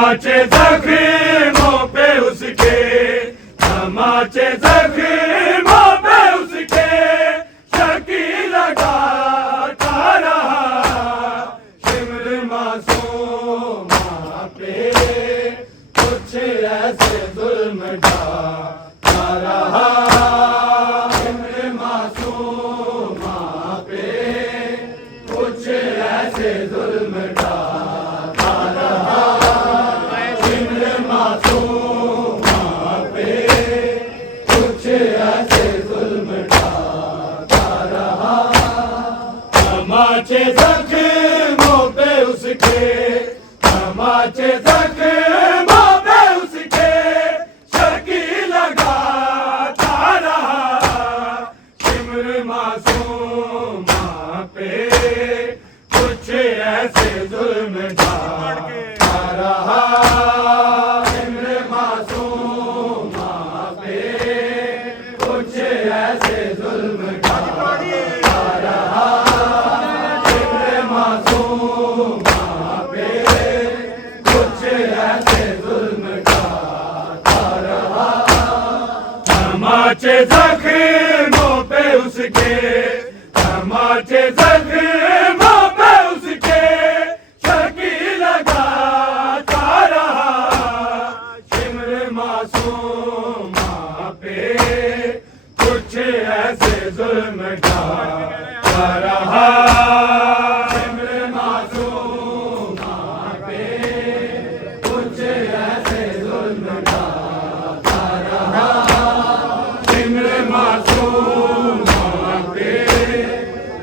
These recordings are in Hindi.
तमाचे जख्मों पे उसके, तमाचे जख्मों पे उसके शकी लगाता रहा। शिमर मासूमा पे कुछ ऐसे जुल्म ढाता रहा। शिमर मासूमा पे कुछ ऐसे जुल्म ढाता रहा। शिमर मासूमा पे कुछ ऐसे जुल्म ढाता रहा। तमाचे जख्मों पे उसके, तमाचे जख्मों पे उसके शकी लगाता रहा। शिमर मासूमा पे कुछ ऐसे जुल्म ढाता रहा। शिमर मासूमा पे कुछ ऐसे जुल्म ढाता रहा। शिमर मासूमा पे कुछ ऐसे जुल्म ढाता रहा। तमाचे जख्मों पे उसके, तमाचे जख्मों पे उसके शकी लगाता रहा। शिमर मासूमा पे कुछ ऐसे जुल्म ढाता रहा। शिमर मासूमा पे कुछ ऐसे जुल्म ढाता रहा। शिमर मासूमा पे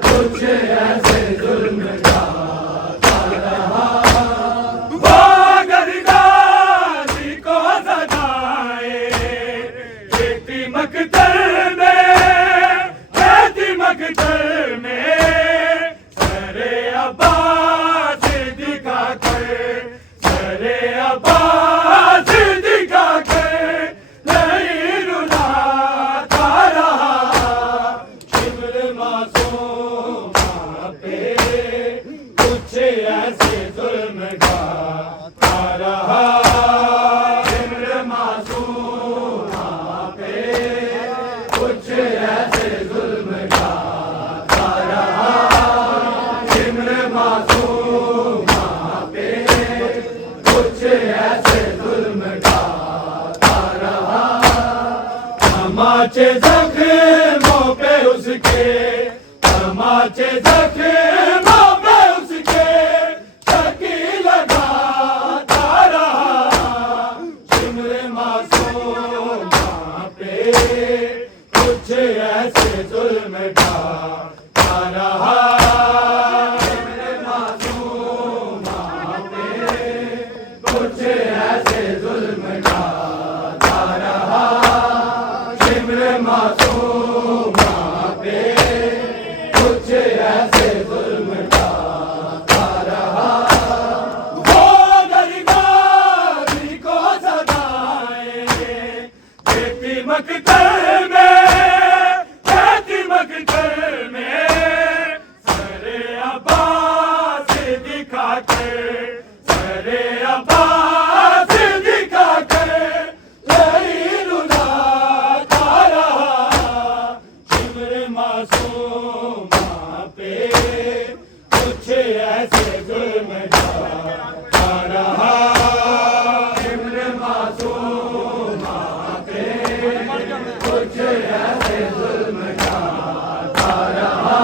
कुछ ऐसे जुल्म ढाता रहा। वो अगर गाजी को सजाए खेती मकतल में, खेती मकतल में सरे अब्बास दिखा कर, सरे अब्बास दिखा कर नहीं रुलाता रहा। शिमर मासूमा पे कुछ ऐसे जुल्म ढाता रहा। शिमर मासूमा पे कुछ ऐसे जुल्म ढाता रहा। शिमर मासूमा पे कुछ ऐसे जुल्म ढाता रहा। तमाचे जख्मों पे उसके, तमाचे जख्मों पे उसके शकी लगाता रहा। शिमर मासूमा पे कुछ ऐसे जुल्म ढाता रहा। शिमर मासूमा पे कुछ ऐसे जुल्म ढाता रहा। शिमर मासूमा पे कुछ ऐसे जुल्म ढाता रहा। वो अगर गाजी को सजाए खेती मकतल में, खेती मकतल में सरे अब्बास दिखा कर, सरे अब्बास दिखा कर नहीं रुलाता रहा। शिमर मासूमा पे कुछ ऐसे जुल्म ढाता रहा। शिमर मासूमा पे कुछ ऐसे जुल्म ढाता रहा।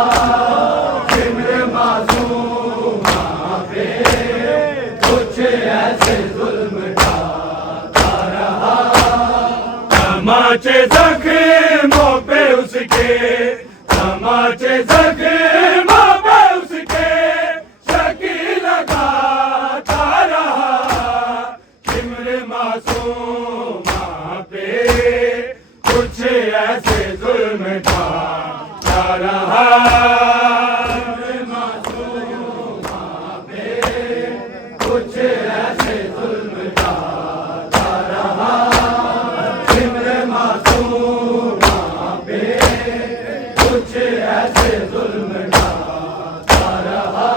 शिमर मासूमा पे कुछ ऐसे जुल्म ढाता रहा। तमाचे जख्मों पे उसके, तमाचे जख्मों पे उसके शकी लगाता रहा। शिमर मासूमा पे कुछ ऐसे जुल्म ढाता रहा। शिमर मासूमा पे कुछ ऐसे जुल्म ढाता रहा। शिमर मासूमा पे कुछ ऐसे जुल्म ढाता रहा।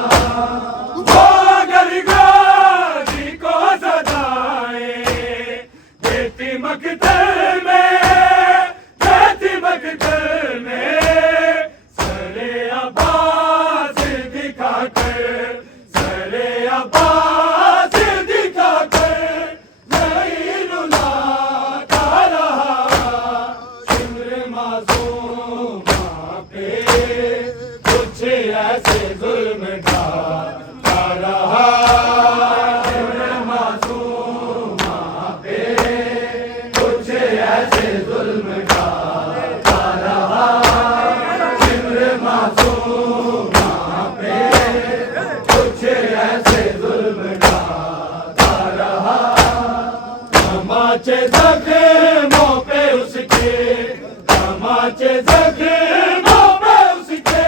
वो अगर गाजी को सजा तमाचे जख्मों पे उसके, तमाचे जख्मों पे उसके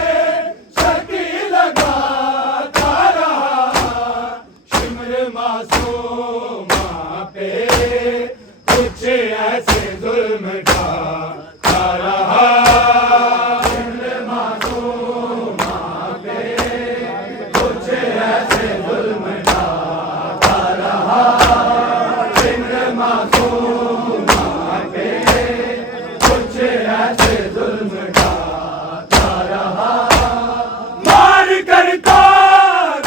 शकी लगाता रहा। शिमर मासूमा पे कुछ ऐसे जुल्म ढाता रहा। शिमर मासूमा पे कुछ ऐसे जुल्म ढाता रहा। शिमर मासूमा पे कुछ ऐसे जुल्म ढाता रहा। मार करता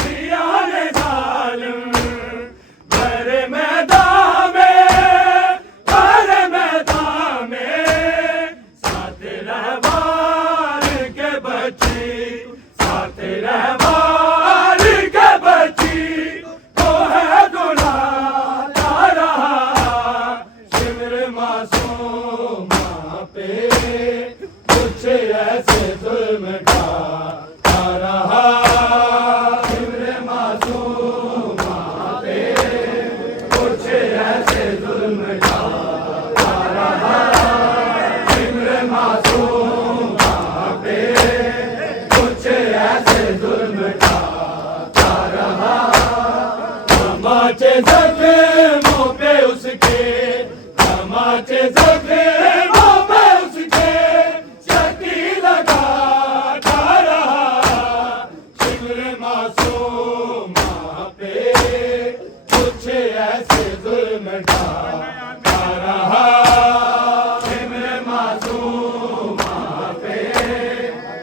दिया ने जालिम भरे मैदान में, भरे मैदान में। साथ रहवार के बच्ची, साथ रहवार के बच्ची तो है दुलाता रहा। शिमर मासूमा पे कुछ ऐसे जुल्म ढाता रहा। शिमर मासूमा पे कुछ ऐसे जुल्म ढाता रहा। शिमर मासूमा पे कुछ ऐसे जुल्म ढाता रहा। तमाचे जख्मों पे उसके, तमाचे जख्मों पे उसके शकी लगाता रहा। शिमर मासूमा पे कुछ ऐसे जुल्म ढाता रहा। शिमर मासूमा पे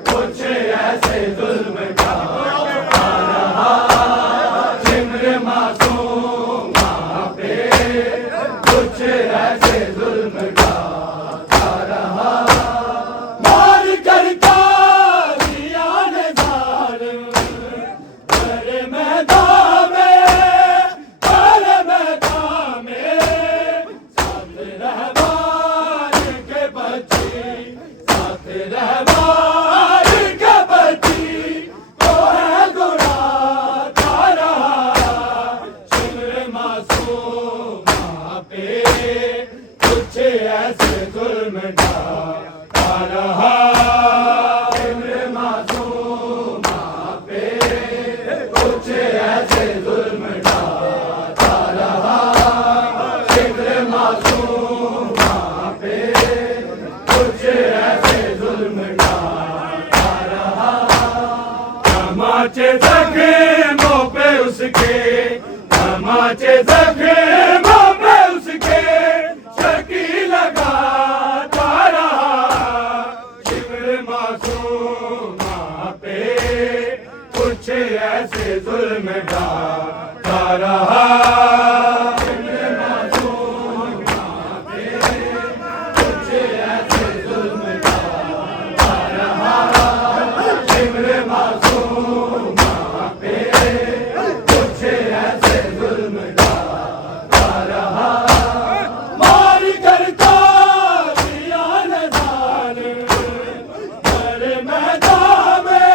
कुछ ऐसे जुल्म ढाता रहा। शिमर मासूमा पे कुछ ऐसे जुल्म ढाता रहा। मार करता दिया ने जालिम भरे मैदान में, भरे मैदान में। साथ रहवार के बच्ची, साथ रहवार के बच्ची तो है दुलाता रहा। शिमर मासूमा पे कुछ ऐसे जुल्म ढाता रहा। शिमर मासूमा पे कुछ ऐसे जुल्म ढाता रहा। शिमर मासूमा पे कुछ ऐसे जुल्म ढाता रहा। तमाचे जख्मों पे उसके, तमाचे जख्मों पे उसके शकी लगाता रहा। शिमर मासूमा पे कुछ ऐसे जुल्म ढाता रहा। शिमर मासूमा पे कुछ ऐसे जुल्म ढाता रहा। शिमर मासूमा पे कुछ ऐसे जुल्म ढाता रहा। मार करता दिया ने जालिम भरे मैदान में,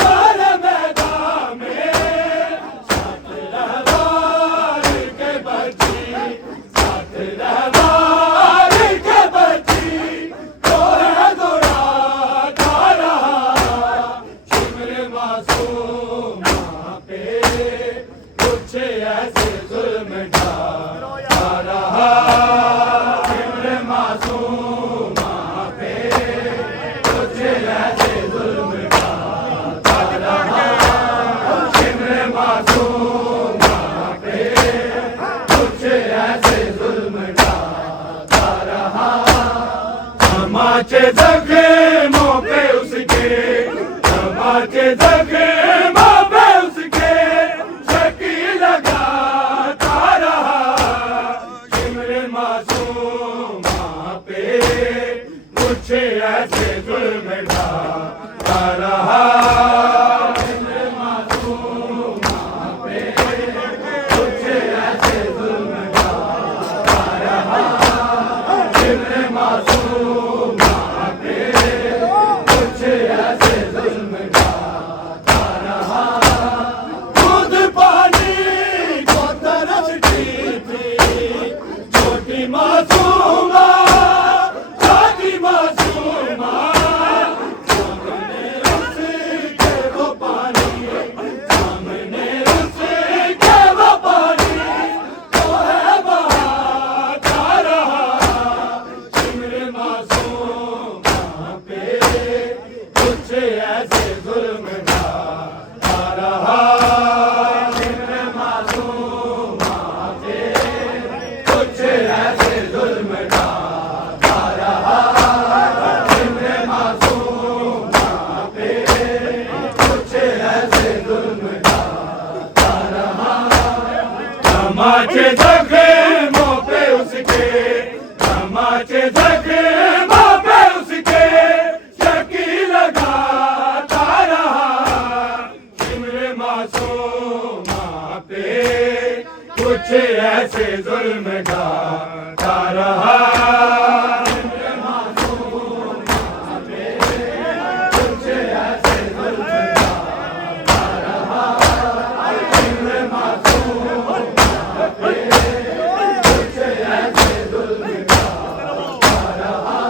भरे मैदान में। साथ रहवार के बच्ची, साथ रहवार के बच्ची तो है दुलाता रहा। शिमर मासूमा पे कुछ ऐसे जुल्म ढाता रहा। शिमर मासूमा पे कुछ ऐसे जुल्म ढाता रहा। शिमर मासूमा पे कुछ ऐसे जुल्म ढाता रहा। तमाचे जख्मों पे उसके, तमाचे जख्मों पे उसके शकी लगाता रहा। शिमर मासूमा पे कुछ ऐसे जुल्म ढाता रहा। शिमर मासूमा पे कुछ ऐसे जुल्म ढाता रहा। शिमर मासूमा पे मासूमा पे कुछ ऐसे जुल्म ढाता रहा। इम्र मासूमा पे कुछ ऐसे जुल्म ढाता रहा। तमाचे जख्मों पे उसके, तमाचे जख्मों पे उसके शकी लगाता रहा। इम्र मासूमा पे कुछ ऐसे जुल्म ढाता रहा। इम्र मासूमा पे कुछ ऐसे जुल्म ढाता रहा। इम्र मासूमा पे कुछ ऐसे जुल्म ढाता रहा।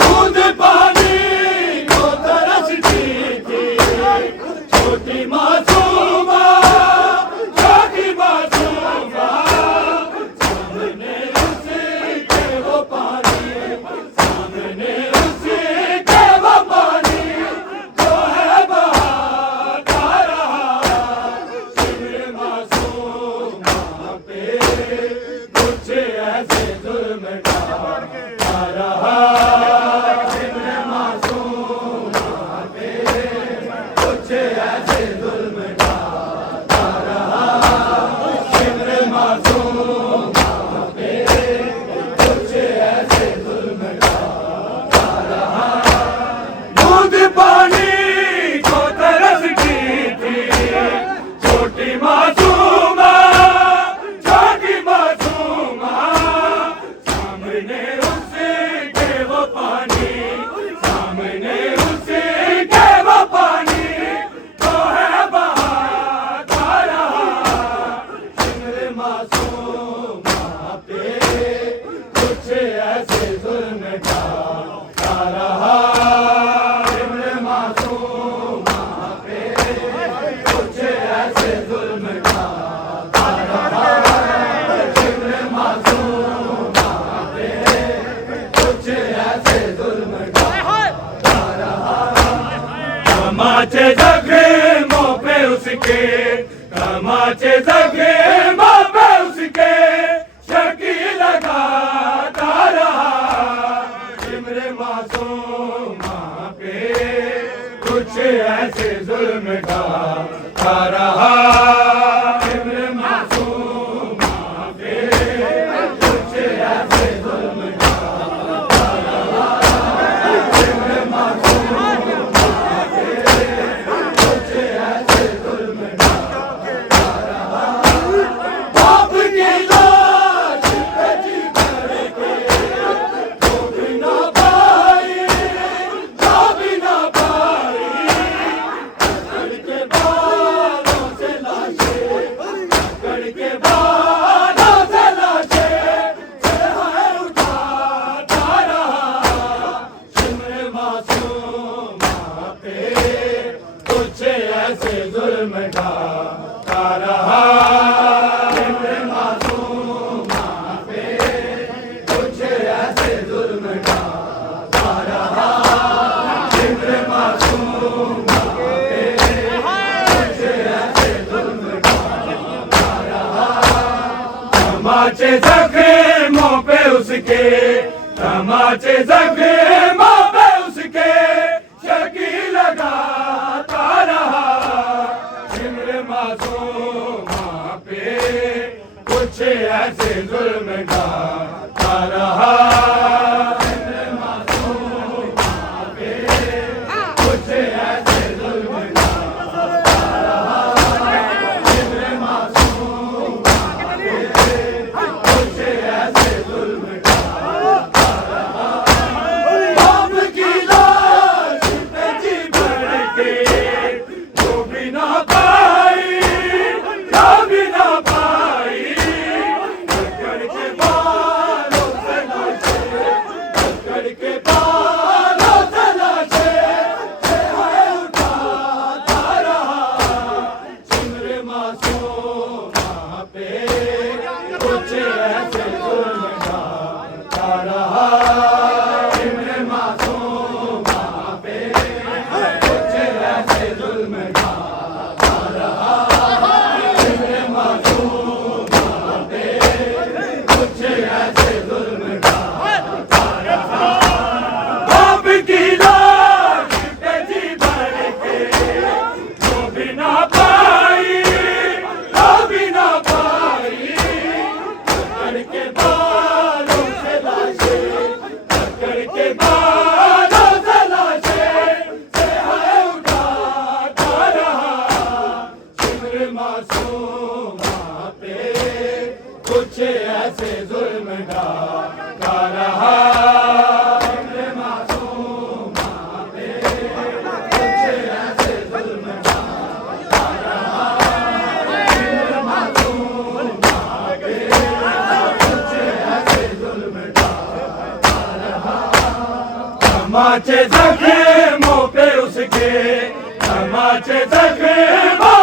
दूध पानी को तरसती थी छोटी मासूमा, छोटी मासूमा। सामने उसके वो पानी, सामने उसके वो पानी जो है बहाता रहा। इम्र मासूमा पे कुछ ऐसे जुल्म ढाता रहा। इम्र मासूमा पे कुछ ऐसे जुल्म ढाता रहा। इम्र मासूमा पे कुछ ऐसे जुल्म ढाता रहा। दूध पानी को तरसती थी छोटी मासूमा, छोटी मासूमा। सामने उसके वो पानी, सामने उसके वो पानी जो है बहाता रहा। इम्र मासूमा पे कुछ ऐसे जुल्म ढाता रहा। इम्र मासूमा पे कुछ ऐसे जुल्म ढाता रहा। इम्र मासूमा पे कुछ ऐसे जुल्म ढाता रहा। तमाचे जख्मों पे उसके, तमाचे जख्मों पे उसके शकी लगाता रहा। इम्र मासूमा पे कुछ ऐसे जुल्म ढाता रहा। इम्र मासूमा पे कुछ ऐसे जुल्म ढाता रहा। इम्र मासूमा पे कुछ ऐसे जुल्म ढाता रहा। बाप की लाश पे जी करके जो भी ना पाई, जो भी ना पाई। पकड़ के बालों से लाशें, पकड़ के बालों से लाशें सिरहाए उठाता रहा। इम्र मासूमा पे कुछ ऐसे जुल्म ढाता रहा। इम्र मासूमा पे कुछ ऐसे जुल्म ढाता रहा। इम्र मासूमा पे कुछ ऐसे जुल्म ढाता रहा। तमाचे जख्मों पे उसके, तमाचे जख्मों पे उसके शकी लगाता रहा। इम्र मासूमा पे कुछ ऐसे जुल्म ढाता रहा। इम्र मासूमा पे कुछ ऐसे जुल्म ढाता रहा। इम्र मासूमा पे कुछ ऐसे जुल्म ढाता रहा। बाप की लाश पे जी भर के जो भी ना पाई, जो भी ना पाई। पकड़ के बालों से लाशें, कुछ ऐसे जुल्म ढा रहा इम्र मासूम पे कुछ ऐसे जुल्म ढा रहा इम्र मासूम पे कुछ ऐसे जुल्म ढा रहा तमाचे जख्मों पे उसके तमाचे जख्मों